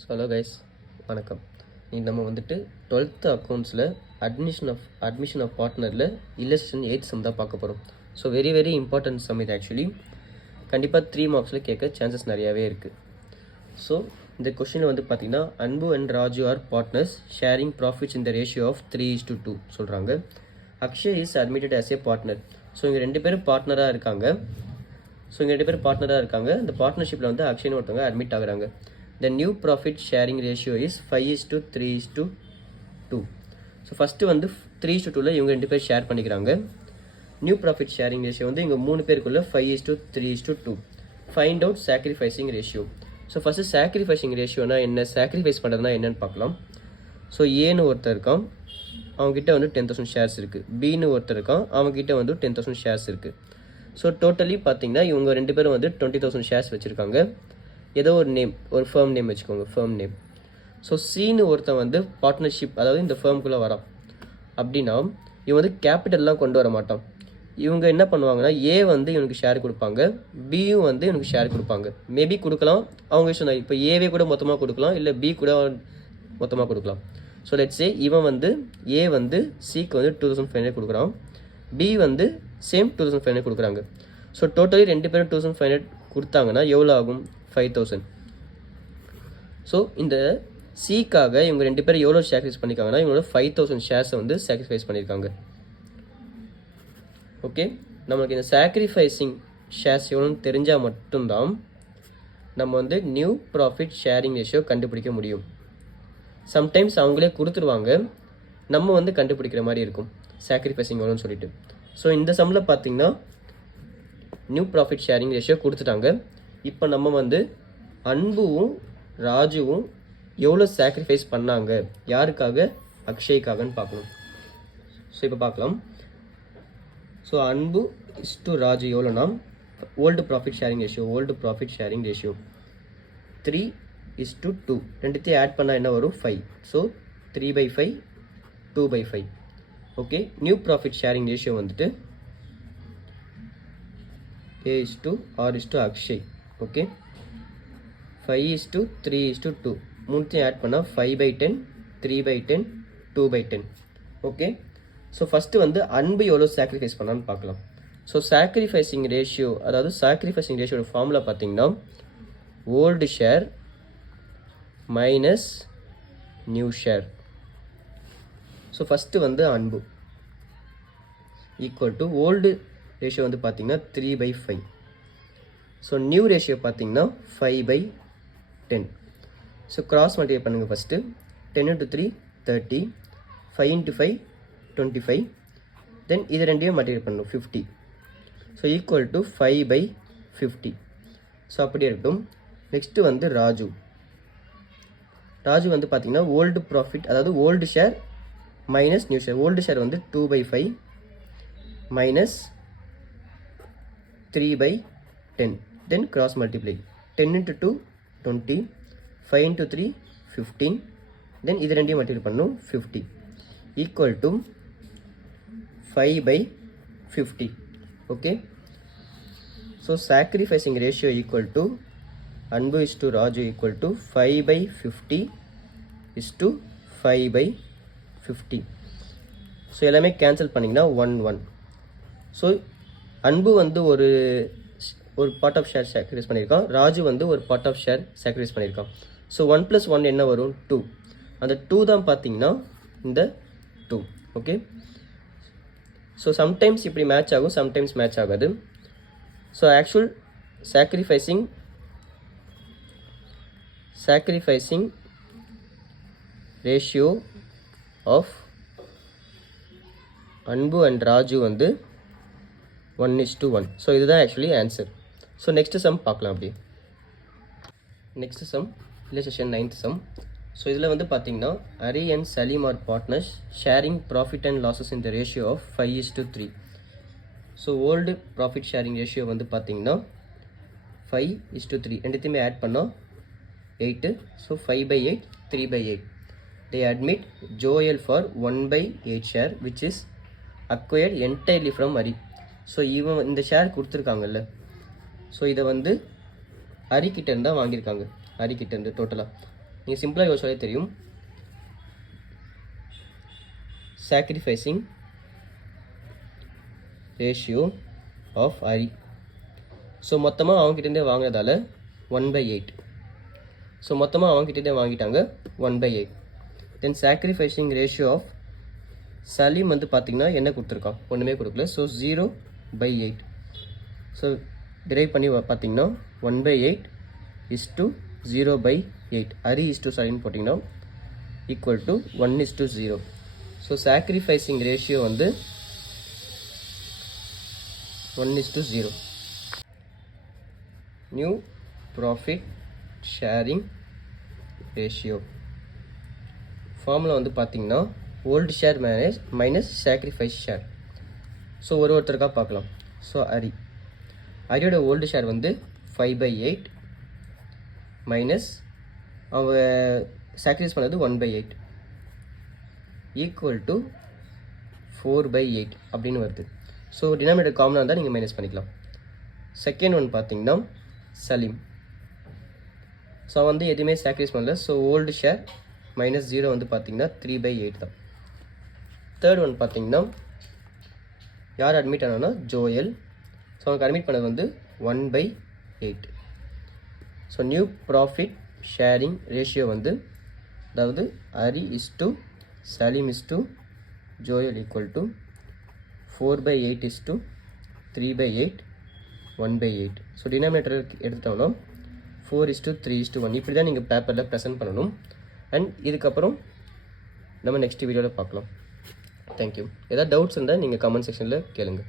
So hello guys, வணக்கம். இன்றைக்கி நம்ம வந்துட்டு 12th அக்கௌண்ட்ஸில் அட்மிஷன் ஆஃப் பார்ட்னரில் இல்லஸ்ட்ரேஷன் 8th சம் தான் பார்க்க போகிறோம். ஸோ வெரி இம்பார்ட்டன்ட் சம் இது. ஆக்சுவலி கண்டிப்பாக 3 மார்க்ஸில் கேட்க சான்சஸ் நிறையாவே இருக்குது. ஸோ இந்த கொஷினில் வந்து பார்த்திங்கன்னா, Anbu and Raju are partners sharing profits in the ratio of 3:2 சொல்கிறாங்க. Akshay is admitted as a partner. So இங்கே ரெண்டு பேரும் பார்ட்னராக இருக்காங்க. இந்த பார்ட்னர்ஷிப்பில் வந்து அக்ஷய்னு ஒருத்தவங்க அட்மிட் ஆகுறாங்க. The new profit sharing ratio is 5:3:2. So first வந்து 3:2 இவங்க ரெண்டு பேர் ஷேர் பண்ணிக்கிறாங்க. நியூ ப்ராஃபிட் ஷேரிங் ரேஷியோ வந்து இங்கே 3 பேருக்குள்ள 5:3:2. Find out sacrificing ratio. So first sacrificing ரேஷியோனா என்ன, சாக்ரிஃபைஸ் பண்ணுறதுனா என்னன்னு பார்க்கலாம். ஸோ ஏன்னு ஒருத்தர் இருக்கான், அவங்ககிட்ட வந்து 10,000 ஷேர்ஸ் இருக்குது. பின்னு ஒருத்தர் இருக்கான், அவங்ககிட்ட வந்து 10,000 ஷேர்ஸ் இருக்குது. ஸோ டோட்டலி பார்த்தீங்கன்னா இவங்க ரெண்டு பேரும் வந்து 20,000 ஷேர்ஸ் வச்சுருக்காங்க. ஏதோ ஒரு நேம், ஒரு ஃபேர்ம் நேம் வச்சுக்கோங்க, ஃபேர்ம் நேம். ஸோ சீனு ஒருத்தன் வந்து பார்ட்னர்ஷிப், அதாவது இந்த ஃபேர்முக்குள்ளே வரான் அப்படின்னா இவன் வந்து கேபிட்டல்லாம் கொண்டு வர மாட்டான். இவங்க என்ன பண்ணுவாங்கன்னா, ஏ வந்து இவனுக்கு ஷேர் கொடுப்பாங்க, பியும் வந்து இவனுக்கு ஷேர் கொடுப்பாங்க. மேபி கொடுக்கலாம், அவங்க இஷ்டம் தான். இப்போ ஏவே கூட மொத்தமாக கொடுக்கலாம், இல்லை பி கூட மொத்தமாக கொடுக்கலாம். ஸோ லெட்ஸ் சே இவன் வந்து ஏ வந்து சிக்கு வந்து 2,500 கொடுக்குறான், பி வந்து சேம் 2,500 கொடுக்குறாங்க. ஸோ டோட்டலி ரெண்டு பேரும் 2,500 கொடுத்தாங்கன்னா எவ்வளோ ஆகும், 5,000. ஸோ இந்த சிக்காக இவங்க ரெண்டு பேரும் எவ்வளோ சாக்ரிஃபைஸ் பண்ணியிருக்காங்கன்னா, இவங்களோட 5,000 ஷேர்ஸை வந்து சாக்ரிஃபைஸ் பண்ணியிருக்காங்க. ஓகே, நமக்கு இந்த சாக்ரிஃபைசிங் ஷேர்ஸ் எவ்வளோன்னு தெரிஞ்சால் மட்டும்தான் நம்ம வந்து நியூ ப்ராஃபிட் ஷேரிங் ரேஷியோ கண்டுபிடிக்க முடியும். சம்டைம்ஸ் அவங்களே கொடுத்துருவாங்க, நம்ம வந்து கண்டுபிடிக்கிற மாதிரி இருக்கும் சாக்ரிஃபைசிங் எவ்வளோன்னு சொல்லிட்டு. ஸோ இந்த சம்மில் பார்த்தீங்கன்னா நியூ ப்ராஃபிட் ஷேரிங் ரேஷியோ கொடுத்துட்டாங்க. இப்போ நம்ம வந்து அன்புவும் ராஜுவும் எவ்வளோ சாக்ரிஃபைஸ் பண்ணாங்க, யாருக்காக, அக்ஷய்க்காகன்னு பார்க்கணும். ஸோ இப்போ பார்க்கலாம். ஸோ அன்பு டு ராஜு எவ்வளோனா, ஓல்டு ப்ராஃபிட் ஷேரிங் ரேஷியோ 3:2. ரெண்டுத்தையும் ஆட் பண்ணால் என்ன வரும், 5. So 3/5, 2/5. Okay, new profit sharing ratio வந்துட்டு A:R: அக்ஷய். ஓகே, 5:3:2. மூணுத்தையும் ஆட் பண்ணால் 5/10, 3/10, 2/10. ஓகே, ஸோ ஃபஸ்ட்டு வந்து அன்பு எவ்வளோ சாக்ரிஃபைஸ் பண்ணான்னு பார்க்கலாம். ஸோ சாக்ரிஃபைசிங் ரேஷியோ, அதாவது சாக்ரிஃபைசிங் ரேஷியோட ஃபார்முலா பார்த்தீங்கன்னா, old share minus new share. So first வந்து அன்பு ஈக்குவல் டு ஓல்டு ரேஷியோ வந்து பார்த்தீங்கன்னா 3/5. ஸோ நியூ ரேஷியோ பார்த்தீங்கன்னா 5/10. ஸோ கிராஸ் மல்டிப்ளை பண்ணுங்கள். ஃபஸ்ட்டு 10 × 3 30, 5 × 5 25, தென் இது ரெண்டையும் மல்டிப்ளை பண்ணணும் 50. So equal to 5/50. ஸோ அப்படியே இருக்கட்டும். நெக்ஸ்ட்டு வந்து ராஜு வந்து பார்த்தீங்கன்னா ஓல்டு ப்ராஃபிட், அதாவது old share minus new share. Old share வந்து 2/5 minus 3/10, then cross multiply 10 × 2 20, 5 × 3 15, then இது ரெண்டையும் மல்டிப்ளை பண்ணும் 50 equal to 5/50. Okay, so sacrificing ratio equal to Anbu to Raju equal to 5/50 5/50. So எல்லாமே கேன்சல் பண்ணிங்கன்னா 1. ஸோ அன்பு வந்து ஒரு பார்ட் ஆஃப் ஷேர் சாக்ரிஃபைஸ் பண்ணியிருக்கான், ராஜு வந்து ஒரு பார்ட் ஆஃப் ஷேர் சாக்ரிஃபைஸ் பண்ணியிருக்கான். ஸோ 1 + 1 என்ன வரும், 2. அந்த 2 தான் பார்த்தீங்கன்னா இந்த 2. ஓகே, ஸோ சம்டைம்ஸ் இப்படி மேட்ச் ஆகும், சம்டைம்ஸ் மேட்ச் ஆகாது. So actual sacrificing ratio of Anbu and Raju வந்து 1:1. ஸோ இதுதான் actually answer. So next sum பார்க்கலாம். அப்படி next sum illustration 9th sum. So இதில் வந்து பார்த்தீங்கன்னா, Hari and Salim are partners sharing profit and losses in the ratio of 5:3. So old profit sharing ratio வந்து பார்த்தீங்கன்னா 5:3. ரெண்டுத்தையுமே ஆட் பண்ணோம் 8. So 5/8, 3/8. They admit Joel for 1/8 share which is acquired entirely from Hari. So இவன் இந்த share கொடுத்துருக்காங்கல்ல, so இதை வந்து ஹரிக்கிட்டேருந்து தான் வாங்கியிருக்காங்க. ஹரிக்கிட்டேருந்து டோட்டலாக நீங்கள் சிம்பிளாக யோசிச்சாலே தெரியும். Sacrificing ratio of Hari. So மொத்தமாக அவங்ககிட்டேருந்தே வாங்கினதால 1/8. ஸோ மொத்தமாக அவங்ககிட்டே வாங்கிட்டாங்க 1/8. Then sacrificing ratio of Salim வந்து பார்த்திங்கன்னா என்ன கொடுத்துருக்கான், ஒன்றுமே கொடுக்கல. ஸோ 0/8. ஸோ டிரைவ் பண்ணி பார்த்தீங்கன்னா 1/8 = 0/8. ஹரி = சலீம் போட்டிங்கன்னா equal to 1:0. So sacrificing ratio வந்து 1:0. New profit sharing ratio formula வந்து பார்த்திங்கன்னா old share minus sacrifice share. So ஒருத்தருக்காக பார்க்கலாம். ஸோ ஹரியோட ஓல்டு ஷேர் வந்து 5/8 மைனஸ் அவன் சாக்ரிஃபைஸ் பண்ணது 1/8 ஈக்குவல் டு 4/8 அப்படின்னு வருது. ஸோ டினாமினேட்டர் காமனாக இருந்தால் நீங்கள் மைனஸ் பண்ணிக்கலாம். செகண்ட் ஒன் பார்த்தீங்கன்னா சலீம். ஸோ வந்து எதுவுமே சாக்ரிஃபைஸ் பண்ணல. ஸோ ஓல்டு ஷேர் மைனஸ் 0 வந்து பார்த்தீங்கன்னா 3/8 தான். தேர்ட் ஒன் பார்த்தீங்கன்னா யார் அட்மிட் ஆனான்னா ஜோயல். ஸோ அவனுக்கு அட்மிட் பண்ணது வந்து 1/8. So new profit sharing ratio வந்து அதாவது Hari = Salim = Joel equal to 4/8 = 3/8 1/8. So denominator எடுத்துட்டோம்னா 4:3:1 இப்படி தான் நீங்கள் பேப்பரில் ப்ரெசென்ட் பண்ணணும். அண்ட் இதுக்கப்புறம் நம்ம நெக்ஸ்ட் வீடியோவில் பார்க்கலாம். தேங்க்யூ. ஏதாவது டவுட்ஸ் இருந்தால் நீங்கள் கமெண்ட் செக்ஷனில் கேளுங்கள்.